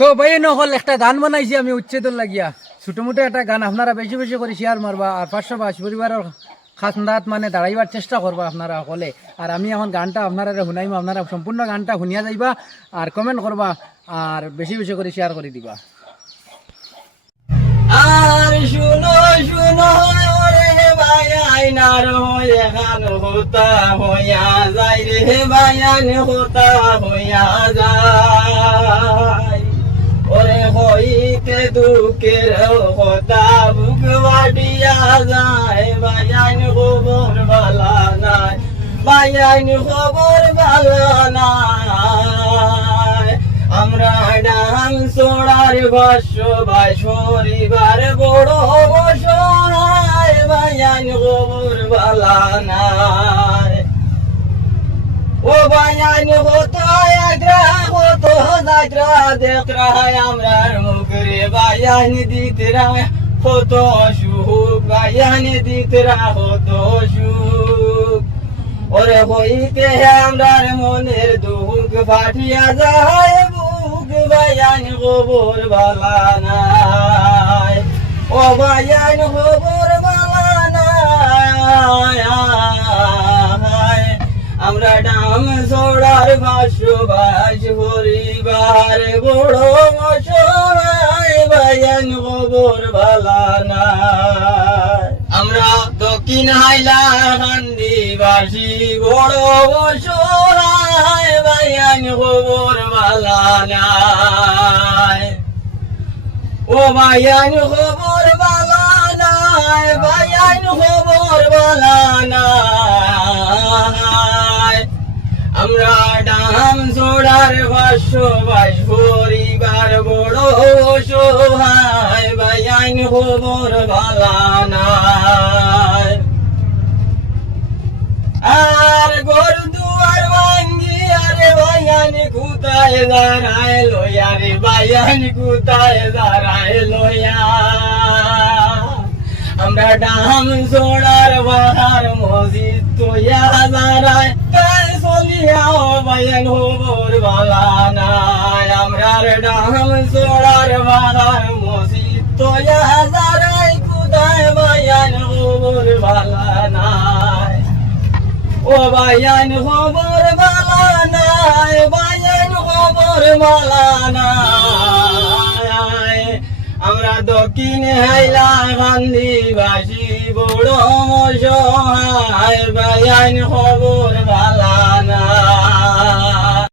তো ভাই নহল একটা গান বানাইছি আমি উচ্ছেদর লাগিয়া ছোটো মোটো একটা গান আপনারা বেশি বেশি করে শেয়ার মারবা আর 500 পরিবারের খাসদাত মানে দাঁড়াইবার চেষ্টা করবা আপনারা সকলে। আর আমি এখন গানটা আপনারা শুনাইম, আপনারা সম্পূর্ণ গানটা শুনিয়া যাইবা আর কমেন্ট করবা আর বেশি বেশি করে শেয়ার করে দিবা। আর শুনো শুনো রে বায়াইনার হয়ে গান হতা হইয়া যায় রে বায়ান হতা হইয়া যায় ওরে হইতে দুঃখের হতা বুক বাড়িয়া যায় বায়ান খবর বালা নাই বায়ান খবর বালা নাই আমরা ডাম সোড়ার ভাষ্য ভাই শরীবার বড় অসহায় বায়ান খবর বালা নাই ও বায়ান হতো একরা হতো যাত্রা দেখরা আমরার মুখরে বায়ান দিতরা হতো সুখ বায়ান দিতরা হতো সুখ ওরে হইতে আমরার মনের দুঃখ ফাটিয়া যায় বুক বায়ান খবর বালা নাই ও বায়ান খবর বালা নাই আমরা ডাম সোড়ার ভাষ্যবাস পরিবার বড় অসহায় বায়ান খবর বালা নাই আমরা দক্ষিণ হাইলাকান্দিবাসী বড় অসহায় বায়ান খবর বালা নাই ও বায়ান খবর বালা নাই বায়ান খবর বালা নাই আমরা ডাম সোড়ার ভাষ্যবাস পরিবার বড় অসহায় বায়ান খবর বালা নাই আর ঘর দুয়ার ভাঙ্গি আরে বায়ান কোথায় দাঁড়ায় লইয়া রে বায়ান কোথায় দাঁড়ায় লইয়া আমরা ডাম সোড়ার বাহার মসজিদ তোয়া দাঁড়ায় তাই চলিয়া বায়ান খবর বালা নাই আমরা ডাম সোড়ার বাহার মসজিদ তোয়া দাঁড়ায় কোথায় বায়ান খবর বালা নাই ও বায়ান খবর বালা নাই বায়ান খবর বালা নাই আমরা দক্ষিণ হাইলাকান্দিবাসী বড় অসহায় বায়ান খবর বালা